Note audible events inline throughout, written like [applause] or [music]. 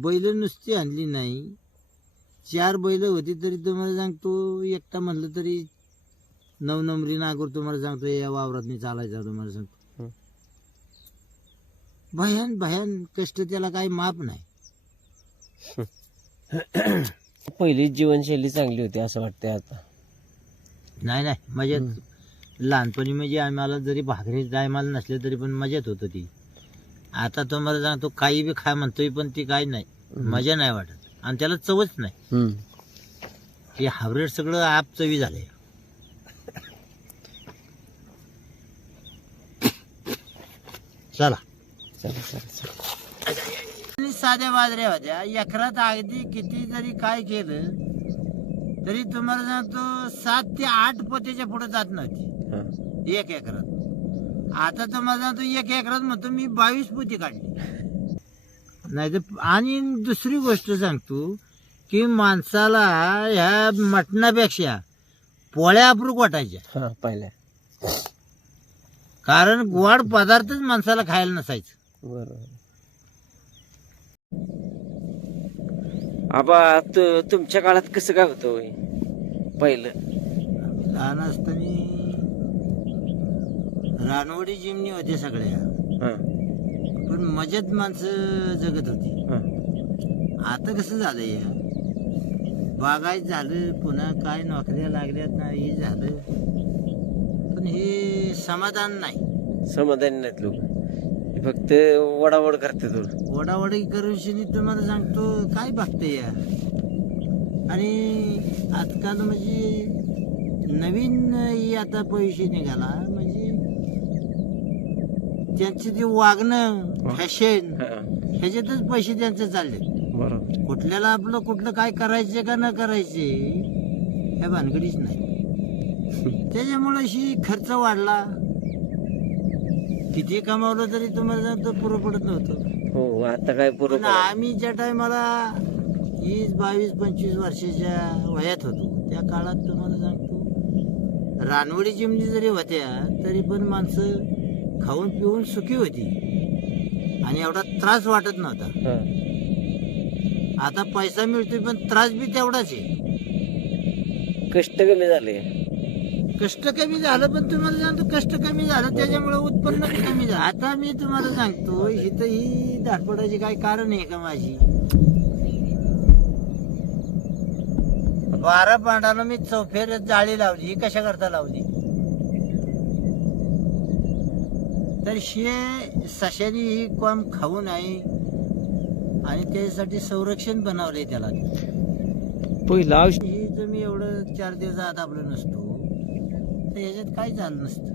बैल नुसती आणली नाही. चार बैल होती तरी तुम्हाला सांगतो एकटा म्हणलं तरी नऊ नंबरी नागोर तुम्हाला सांगतो या वावरात मी चालायचा तुम्हाला सांगतो. भयान भयान कष्ट त्याला काही माप नाही. [coughs] पहिली जीवनशैली चांगली होती असं वाटतंय आता. नाही नाही मजेत. लहानपणी म्हणजे आम्हाला जरी भाकरी टायमाला नसले तरी पण मजेत होतं ती. आता तुम्हाला सांगतो काही बी खाय म्हणतोय पण ती काही नाही. मजा नाही वाटत. आणि त्याला चवच नाही. हम्म. हे हायब्रिड सगळं आप चवी झालंय. चला. चला, चला, चला. आणि साध्या बाजऱ्या होत्या. एकरात अगदी किती जरी काय केलं तरी तुम्हाला सांगतो सात ते आठ पोत्याच्या पुढे जात नव्हती. हा. एक एकरात. आता तुम्हाला सांगतो एक एकरात म्हणतो मी बावीस पोती काढली. नाही तर आणि दुसरी गोष्ट सांगतो की माणसाला ह्या मटणापेक्षा पोळ्या अप्रूप वाटायच्या. पाहिल्या. कारण गोड पदार्थच माणसाला खायला नसायचं. बरोबर. आबा तु- तुमच्या काळात कसं काय होतं? पहिलं. लहान असताना रानवडी जिमणी होत्या सगळ्या. हा, पण मजेत माणसं जगत होती. हा. आता कसं झालंय या? बागायत झालं पुन्हा काय नोकऱ्या लागल्यात ना हे झालं. पण हे समाधान नाही. समाधानी नाहीत लोक. फक्त वडावड करते ओढावडी करून शिनी तुम्हाला सांगतो काय बघते या? आणि आजकाल म्हणजे नवीन ही आता पैसे निघाला त्यांचे ते वागणं फॅशन हा, ह्याच्यातच पैसे त्यांचे चालले बरोबर. कुठल्याला आपलं कुठलं काय करायचे का न करायचे ह्या भानगडीच नाही. त्याच्यामुळे ही खर्च वाढला. किती कमावलं तरी तुम्हाला सांगतो पुरं पडत नव्हतं. हो आता काय पण आम्ही ज्या टायमाला वीस बावीस पंचवीस वर्षाच्या वयात होतो त्या काळात तुम्हाला सांगतो रानवडी चिमणी जरी होत्या तरी पण माणसं खाऊन पिऊन सुखी होती. आणि एवढा त्रास वाटत नव्हता. हा. आता पैसा मिळतोय पण त्रास बी तेवढाच आहे. कष्ट कमी झाले. कष्ट कमी झालं पण तुम्हाला सांगतो कष्ट कमी झालं त्याच्यामुळे उत्पन्न बी कमी झालं. आता मी तुम्हाला सांगतो इथं ही धाडपडाची काय कारण आहे का माझी? बारा पांडाला मी चौफेर जाळी लावली ही कशा करता लावली? तर शे सशानी ही काम खाऊ नये आणि त्यासाठी संरक्षण बनवलंय त्याला. पहिलं ही जर मी एवढं चार दिवस आत आपलं नसतो. तर याच्यात काय झालं नसतं?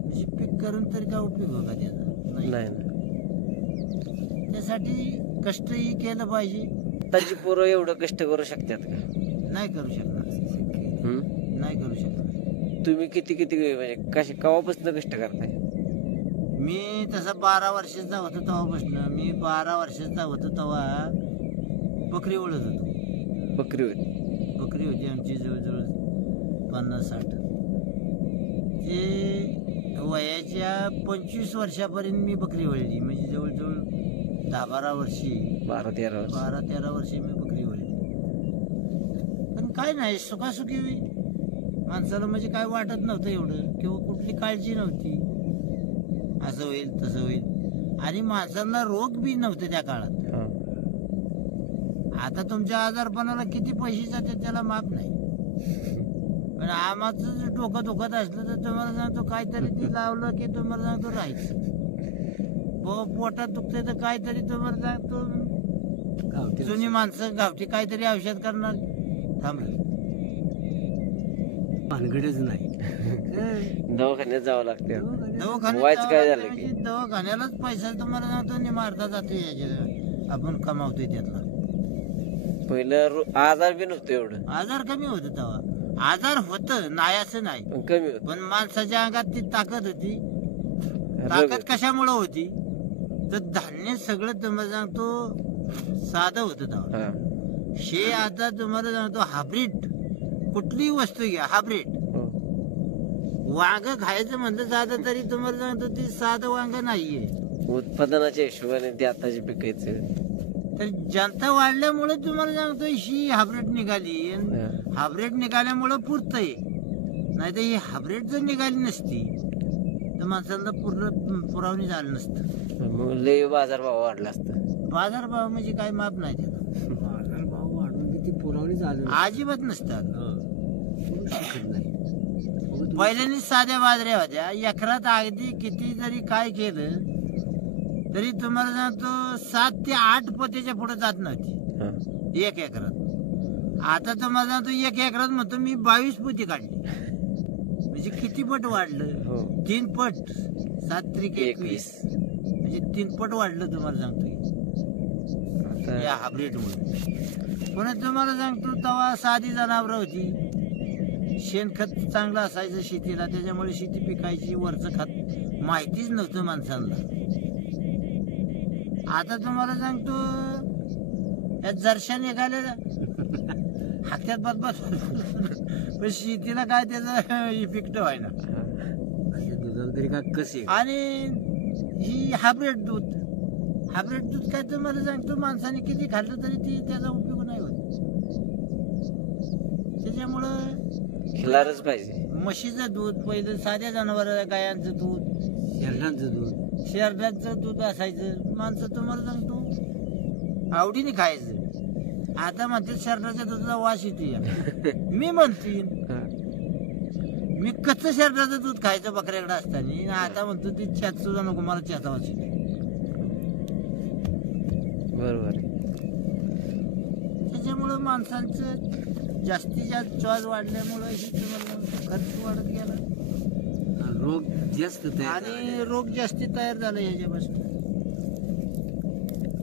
म्हणजे पीक करून तरी काय उपयोग हो का त्याचा? नाही. त्यासाठी कष्टही केलं पाहिजे. आताची पोरं एवढं कष्ट करू शकतात का? नाही करू शकणार? नाही करू शकणार. तुम्ही किती किती म्हणजे कशा कवापासून कष्ट करताय? मी तसा बारा वर्षाचा होतो तेव्हापासून. मी बारा वर्षाचा होतो तेव्हा बकरी ओढत होतो. बकरी होती बकरी होती आमची जवळजवळ पन्नास साठ. ते वयाच्या पंचवीस वर्षापर्यंत मी बकरी वळली म्हणजे जवळजवळ दहा बारा वर्षी. बारा तेरा बारा तेरा वर्षी मी बकरी वळली पण काय नाही सुखासुखी माणसाला म्हणजे काय वाटत नव्हतं एवढं. किंवा कुठली काळजी नव्हती. असं होईल तसं होईल. आणि माणसांना रोग बी नव्हते त्या काळात. आता तुमच्या आजारपणाला किती पैसे जातात त्याला माप नाही. पण आमाचं जर डोकं दुखत असलं तर तुम्हाला सांगतो काहीतरी ते लावलं की तुम्हाला सांगतो राहायचं. पोटात दुखतंय तर काहीतरी तुम्हाला सांगतो जुनी माणसं गावठी काहीतरी औषध करणार. थांब भानगडच नाही. दवाखान्यात जावं लागते दवाखान्यात व्हायचं जावं काय लागतं झालं की? दवाखान्यालाच पैसा तुम्हाला सांगतो नि मारता जातो याच्या आपण कमावतोय त्यातला. पहिलं रो- आजार बी नव्हतं एवढं. आजार कमी होत तेव्हा. आजार होत नाही असं नाही. पण कमी होत. पण माणसाच्या अंगात ती ताकद होती. ताकद कशामुळे होती? तर धान्य सगळं तुम्हाला सांगतो साधं होतं तेव्हा. हा. हे आता तुम्हाला सांगतो हायब्रिड कुठलीही वस्तू घ्या हायब्रिड. वांग खायचं म्हणलं साधं तरी तुम्हाला सांगतो ते साधं वांग नाहीये. उत्पादनाच्या हिशोबाने ते आताचे पिकायचं. तर जनता वाढल्यामुळे तुम्हाला सांगतो ही हायब्रिड निघाली. हा. हायब्रिड निघाल्यामुळं पुरतंय. नाही तर ही हायब्रिड जर निघाली नसती तर माणसाला पूर्ण पुरवणी झालं नसतं. मग लय बाजार भाव वाढला असता. बाजारभाव म्हणजे काय माप नाही त्याला बाजार भाव वाढून किती पुरवणी झालं अजिबात नसतात. करू शकत नाही? पहिल्यांनी साध्या बाजऱ्या होत्या. एकरात अगदी किती जरी काय केलं तरी तुम्हाला सांगतो सात ते आठ पतीच्या पुढे जात नव्हती. एक एकरात. आता तुम्हाला सांगतो एक एकरात म्हणतो मी बावीस पोती काढली. म्हणजे किती पट वाढलं? हो. तीन पट. सात त्रिक एकवीस. म्हणजे तीन पट वाढलं तुम्हाला सांगतो या हायब्रिड मुळे. पुन्हा तुम्हाला सांगतो तेव्हा साधी जनावर होती. शेणखत चांगलं असायचं शेतीला त्याच्यामुळे शेती पिकायची वरचं खत माहितीच नव्हतं माणसांना. आता तुम्हाला सांगतो या जरशा निघाले हात्यात बस बस. पण शेतीला काय त्याचा इफेक्ट दुधाला तरी काय कसे? आणि ही हायब्रिड दूध हायब्रिड दूध काय तुम्हाला सांगतो माणसाने किती खाल्लं तरी ती त्याचा उपयोग नाही होत. त्याच्यामुळं खिलारच पाहिजे. म्हशीचं दूध पहिलं साध्या जनावर गायांचं दूध? शेरडांचं दूध. शेरडाचं दूध असायचं. माणसं तुम्हाला सांगतो आवडीने खायचं. आता म्हणते शेरडाच्या दुधाचा वास येते [laughs] मी म्हणते हा. मी कच्चं शेरडाचं दूध खायचं बकऱ्याकडे असताना? आणि आता म्हणतो ते चॅत सुद्धा नको मला चॅचा वास येतो बरोबर. आहे. त्याच्यामुळं माणसांचं जास्तीत जास्त चॉईस वाढल्यामुळं ही खर्च वाढत गेला रोग जास्त आणि. रोग जास्ती तयार झाला ह्याच्यापासून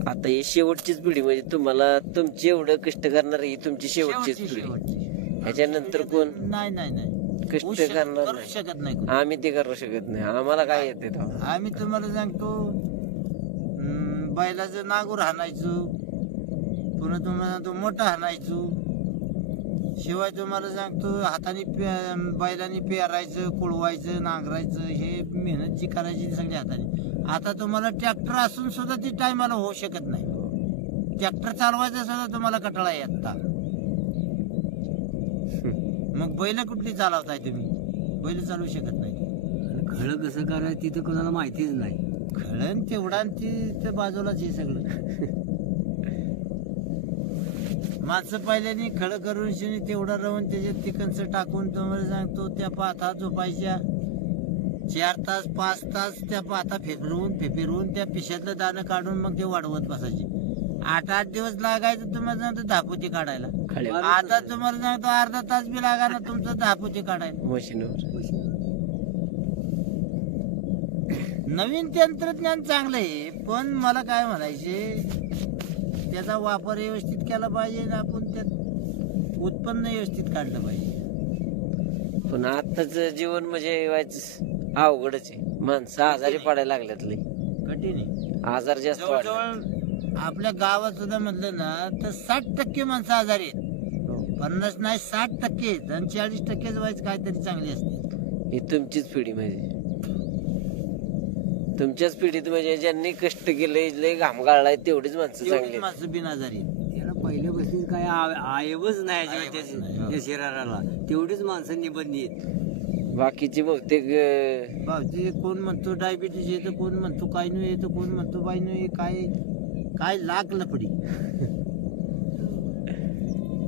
आता ही शेवटचीच पिढी म्हणजे तुम्हाला तुमची एवढं कष्ट करणार ही तुमची शेवटचीच शेवटची- पिढी शेवटची. ह्याच्यानंतर कोण नाही नाही नाही कष्ट होऊ शकत- करणार करू नाही. शकत नाही कोण. आम्ही ते करू शकत नाही आम्हाला काय येते आम्ही तुम्हाला सांगतो हम्म, बैलाचं नागूर हाणायचो पुन्हा तुम्हाला सांगतो मोठा हाणायचो शिवाय तुम्हाला सांगतो हाताने पे- बैलाने पेरायचं कुळवायचं नांगरायचं हे मेहनत जी करायची ती सगळी हाताने. आता तुम्हाला ट्रॅक्टर असून सुद्धा ती टायमाला होऊ शकत नाही. ट्रॅक्टर चालवायचं सुद्धा तुम्हाला कटाळा येतात मग बैल कुठली चालवताय तुम्ही? बैल चालवू शकत नाही. खळं कसं करायचं तिथं कोणाला माहितीच नाही. खळण तेवढा आणि ती ते बाजूलाच हे सगळं. [laughs] माणसं पहिल्याने खळ करून शिनी तेवढं राहून त्याच्यात तिकनच टाकून तुम्हाला सांगतो त्या पाथा झोपायच्या. चार तास पाच तास त्या पाथा फेफरवून फेफिरवून त्या पिशातलं दाणं काढून मग ते वाढवत बसायचे. आठ आठ दिवस लागायचं तुम्हाला सांगतो दहापुती काढायला. आता तुम्हाला सांगतो अर्धा तास बी लागा ना तुमचं दहापुती काढायला. मशीनवर. नवीन तंत्रज्ञान चांगलं आहे पण मला काय म्हणायचे त्याचा वापर व्यवस्थित केला पाहिजे आणि आपण त्यात उत्पन्न व्यवस्थित काढलं पाहिजे. पण आताच जीवन म्हणजे व्हायचं अवघडच आहे. माणसं आजारी पडायला लागल्यात लई. कठीण आहे. आजार जास्त वाढले जवळजवळ आपल्या गावात सुद्धा म्हटलं ना तर साठ टक्के माणसं आजारी आहेत. पन्नास नाही साठ टक्के आहेत. आणि चाळीस टक्केच व्हायचं काहीतरी चांगली असते ही तुमचीच पिढी म्हणजे. तुमच्याच पिढीत म्हणजे ज्यांनी कष्ट केले लय घाम गाळलाय तेवढीच माणसं चांगली तेवढीच आहेत. माणसं बिन आजारी आहेत. त्याला पहिल्यापासून काय आय- आयवच नाही अजिबात त्या- हो. त्या शरीराला. तेवढीच माणसं निबंधी आहेत. बाकीची बहुतेक अं, भावते कोण म्हणतो डायबिटीस येतं कोण म्हणतो काय नाही येतं कोण म्हणतो बाई नाही काय काय लाख लपडी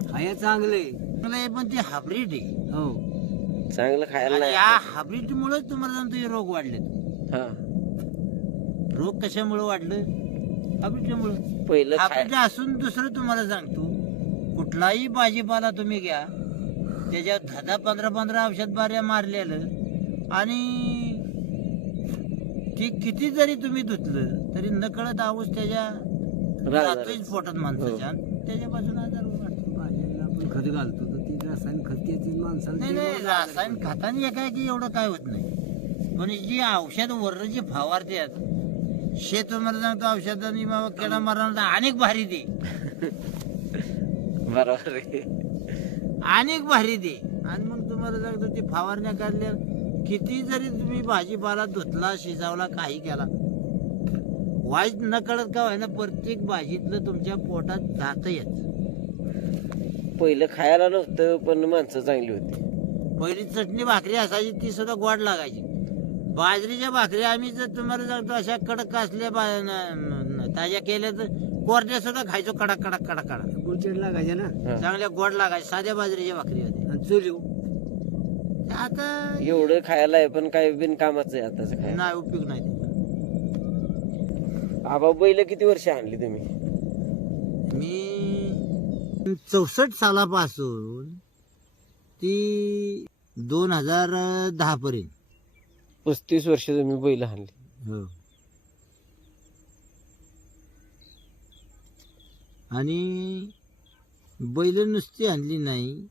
खाया चांगले चांगलं आहे पण ते हायब्रिड आहे. हो. चांगलं खायला आणि नाही या हायब्रिड मुळे तुम्हाला हे रोग वाढले हा. रोग कशामुळे वाढलं? हायब्रिडमुळे पहिलं खाय असून दुसरं तुम्हाला सांगतो कुठलाही भाजीपाला तुम्ही घ्या त्याच्यात दहा दहा पंधरा पंधरा औषध बाऱ्या मारलेलं आणि ती किती जरी तुम्ही धुतलं तरी नकळत आऊस त्याच्या. जातोच पोटात माणसाच्या. आणि त्याच्यापासून आजार वाढतो. भाज्यांना आपण खत घालतो तर ती रासायन खत त्याची माणसाला नाही नाही रासायन खताने काय की एवढं काय होत नाही. पण जी औषध वर जी फवारतात शेत तुम्हाला सांगतो औषधाने बाबा किडा मारणार अनेक भारी दे. [laughs] बरोबर आहे. अनेक भारी दे. आणि मग तुम्हाला सांगतो ती फवारण्या काढल्या किती जरी तुम्ही भाजीपाला धुतला शिजवला काही केला वाईट न कळत का व्हायना प्रत्येक भाजीतलं तुमच्या पोटात जात येत पहिलं खायला नव्हतं पण माणसं चांगली होती. पहिली चटणी भाकरी असायची ती सुद्धा गोड लागायची. बाजरीच्या भाकरी आम्ही जर तुम्हाला सांगतो अशा कडक असल्या ताज्या केल्या तर कोरड्या सुद्धा खायचो कडक कडक कडक कडक. गुळचट लागायचे ना? हा. चांगल्या गोड लागायच्या साध्या बाजरीच्या भाकरी होत्या. आणि चुलीव आता एवढं खायला आहे पण काय बिनकामाचं आहे आताच खायला. नाही उपयोग नाही त्याचा. आबा बैल किती वर्ष आणली तुम्ही? मी चौसष्ट सालापासून ती दोन हजार दहा पर्यंत पस्तीस वर्ष तुम्ही बैल आणली हो. आणि बैल नुसती आणली नाही.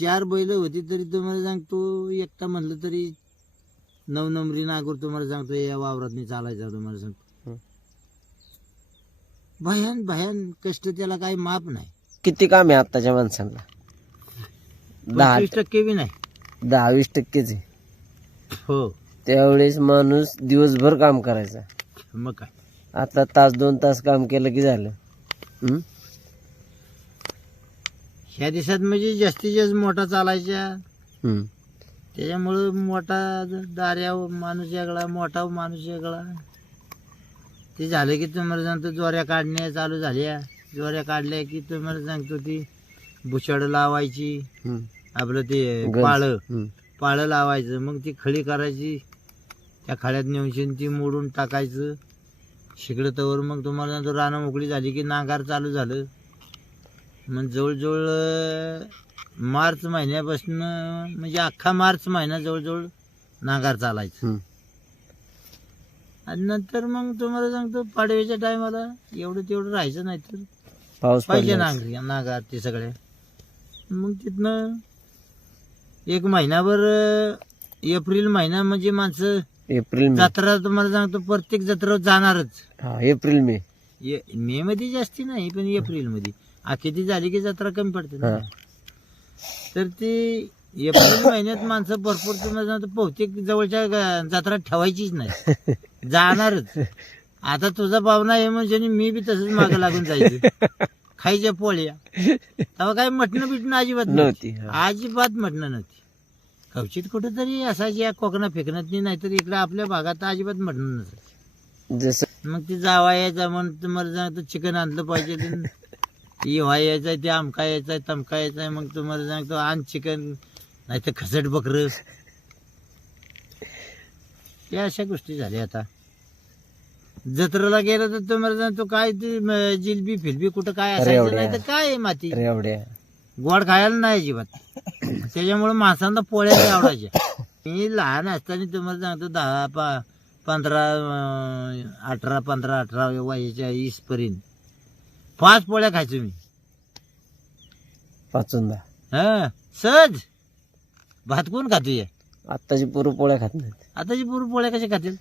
चार बैल होती तरी तुम्हाला सांगतो एकटा म्हणलं तरी नऊ नंबरी नागोर तुम्हाला सांगतो या वावरात चालायचा तुम्हाला सांगतो. हं. भयान भयान कष्ट त्याला काही माप नाही. किती काम आहे आताच्या माणसांना? दहा पंचवीस टक्के बी नाही. दहा वीस टक्केच आहे. हो त्यावेळेस माणूस दिवसभर काम करायचा मग काय आता तास दोन तास काम केलं की झालं हं? ह्या दिवसात म्हणजे जास्तीत जास्त मोठा चालायच्या हं. त्याच्यामुळं मोठा दार्या माणूस वेगळा मोठा माणूस वेगळा ते झालं की तुम्हाला सांगतो ज्वाऱ्या काढण्या चालू झाल्या ज्वाऱ्या काढल्या की तुम्हाला सांगतो ती बुशाड लावायची हं. आपलं ते गंज. पाळं हं. पाळं लावायचं. मग ती खळी करायची. त्या खळ्यात नेऊन ती मोडून टाकायचं. शिकडं तवर मग तुम्हाला सांगतो रानं मोकळी झाली की नांगार चालू झालं. मग जवळजवळ मार्च महिन्यापासून म्हणजे अख्खा मार्च महिना जवळजवळ नांगार चालायचं. आणि नंतर मग तुम्हाला सांगतो पाडव्याच्या टायमाला एवढं तेवढं राहायचं नाही तर पाहिजे नांगरी नांगार ते सगळे. मग तिथनं एक महिनाभर एप्रिल महिना म्हणजे माणसं एप्रिल मे. जत्रा तुम्हाला सांगतो प्रत्येक जत्रा जाणारच. हा एप्रिल मे. ए- मे मध्ये जास्ती नाही पण एप्रिलमध्ये. ती झाली की जत्रा कमी पडते ना. हा. तर ती एप्रिल [coughs] महिन्यात माणसं भरपूर तुम्हाला सांगतो बहुतेक जवळच्या ग- जत्रा ठेवायचीच नाही. जाणारच. [laughs] आता तुझा पाहुणा आहे म्हणजे मी बी तसंच मागं लागून जायचं. [laughs] खायच्या पोळ्या तेव्हा काय मटणं बिटणं अजिबात नव्हती. अजिबात मटणं नव्हती. कवचित कुठेतरी असायची या कोकणात फेकण्यात नाहीतर इकडे आपल्या भागात अजिबात मटणं नसायचं. जसं मग ते जावा यायचा म्हणून तुम्हाला चिकन आणलं पाहिजे ते इव्हा यायचा ते आमका यायचा तमका यायचा मग तुम्हाला सांगतो आण चिकन नाही तर खसट बकर. या अशा गोष्टी झाल्या आता. जत्रेला गेलं तर तुम्हाला सांगतो काय ते म, जिलबी फिलबी कुठं काय असायचं रेवड्या. नाही तर काय आहे माती? गोड खायला नाही अजिबात. त्याच्यामुळे माणसांना पोळ्या लय आवडायच्या. [coughs] मी लहान असताना तुम्हाला सांगतो दहा पा पंधरा अं, अठरा पंधरा अठरा वयाच्या वीस पर्यंत पाच पोळ्या खायचो मी. पाचूंदा हा सहज. भात कोण खातो या आत्ताची पोरं पोळ्या खात नाहीत. आताची पूर्व पोळ्या कशा खातील?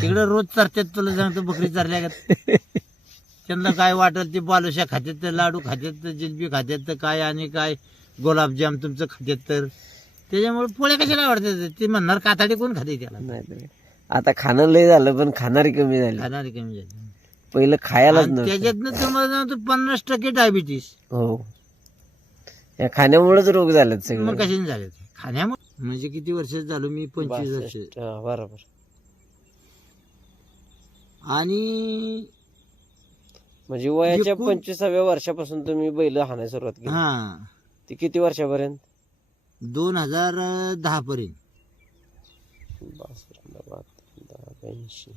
तिकडे रोज चरतात तुला सांगतो बकरी चरल्या का त्यांना काय वाटेल ते बालुशा खात्यात तर लाडू खात्यात तर जिलबी खात्यात तर काय आणि काय गुलाबजाम तुमचं खात्यात तर. त्याच्यामुळे पोळ्या कशाला आवडतात? ते म्हणणार काताडी कोण खाते त्याला? नाही. आता खाणं लय झालं पण खाणारी कमी झाली. खाणारी कमी झाली. पहिलं खायलाच आणि नव्हतं. त्याच्यातनं तुम्हाला सांगतो पन्नास टक्के डायबिटीस हो. या खाण्यामुळेच रोग झालेत मग सगळे कशाने झाले ते खाण्यामुळे? म्हणजे किती वर्ष झालो मी? पंचवीस वर्ष. बरोबर. आणि म्हणजे वयाच्या एकूण- पंचवीसाव्या वर्षापासून तुम्ही बैल हाणायला सुरुवात केली. हा. ती किती वर्षापर्यंत? दोन हजार दहा पर्यंत बासष्ट, बहात्तर, दहा, ब्याऐंशी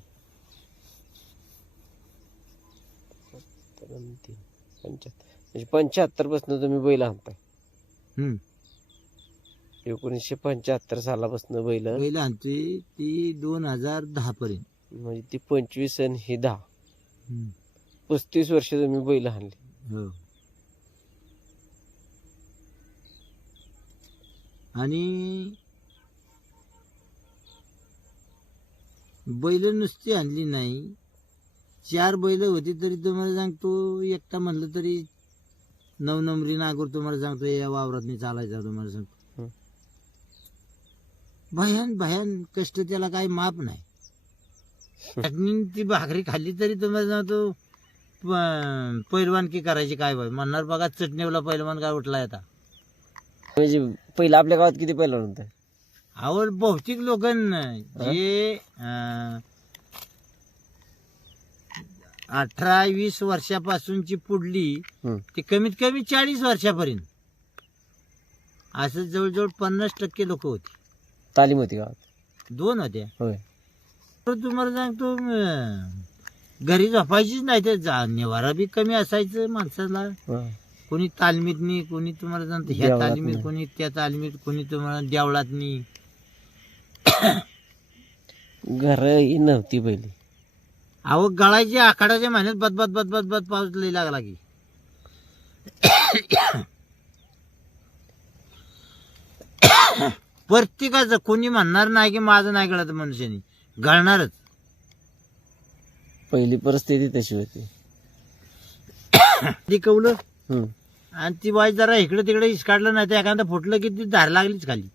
सत्तर आणि तीन, पंच्याहत्तर. म्हणजे पंच्याहत्तरपासून तुम्ही बैल हाणताय हम्म. एकोणीसशे पंच्याहत्तर सालापासून बैल. पहिला आणतोय ती दोन हजार दहा पर्यंत म्हणजे ती पंचवीस आणि ही दहा. पस्तीस वर्ष तुम्ही बैल हाणली. हो. आणि बैल नुसती आणली नाही. चार बैल होती तरी तुम्हाला सांगतो एकटा म्हणलं तरी नऊ नंबरी नागोर तुम्हाला सांगतो या वावरात चालायचा तुम्हाला सांगतो. भयान भयान कष्ट त्याला काही माप नाही. चटणी ती भाकरी खाल्ली तरी तुम्हाला सांगतो प- पैलवानकी करायची काय बाय म्हणणार बघा चटणीवाला पैलवान काय उठला आता. म्हणजे पहिलं आपल्या गावात किती पहिलं होतं? आवड बहुतेक लोक जे अठरा वीस वर्षापासूनची पुढली. ती कमीत कमी चाळीस वर्षापर्यंत. असं जवळजवळ पन्नास टक्के लोक होते. तालीम होती गावात. दोन होत्या. होय. तुम्हाला सांगतो घरी झोपायचीच नाही तर जा निवारा बी कमी असायचं माणसाला. कोणी तालमीतनी कोणी तुम्हाला सांगतो ह्या देवळातनी. तालमीत कोणी त्या तालमीत कोणी तुम्हाला देवळातनी. घर ही नव्हती पहिली. अहो गळायची आखाडाच्या महिन्यात बद बद बद बद बद पाऊस लई लागला की. [coughs] प्रत्येकाचं कोणी म्हणणार नाही की माझं नाही गळत मनुष्याने. गळणारच. पहिली परिस्थिती तशी होती. ती कवलं हम्म. आणि ती बाई जरा इकडे तिकडे इसकाडलं नाही तर एखादं फुटलं की ती धार लागलीच खाली.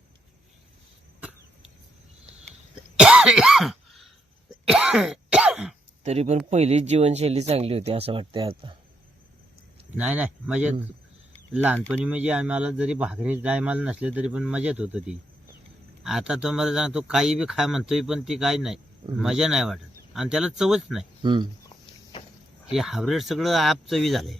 तरी पण पहिली जीवनशैली चांगली होती असं वाटतंय आता. नाही नाही. मजेत. लहानपणी म्हणजे आम्हाला जरी भाकरी टायमाला नसले तरी पण मजेत होतं ती. आता तुम्हाला सांगतो काही बी खा म्हणतोय पण ती काही नाही. मजा नाही वाटत. आणि त्याला चवच नाही. हम्म. हे हायब्रिड सगळं आप चवी झालंय.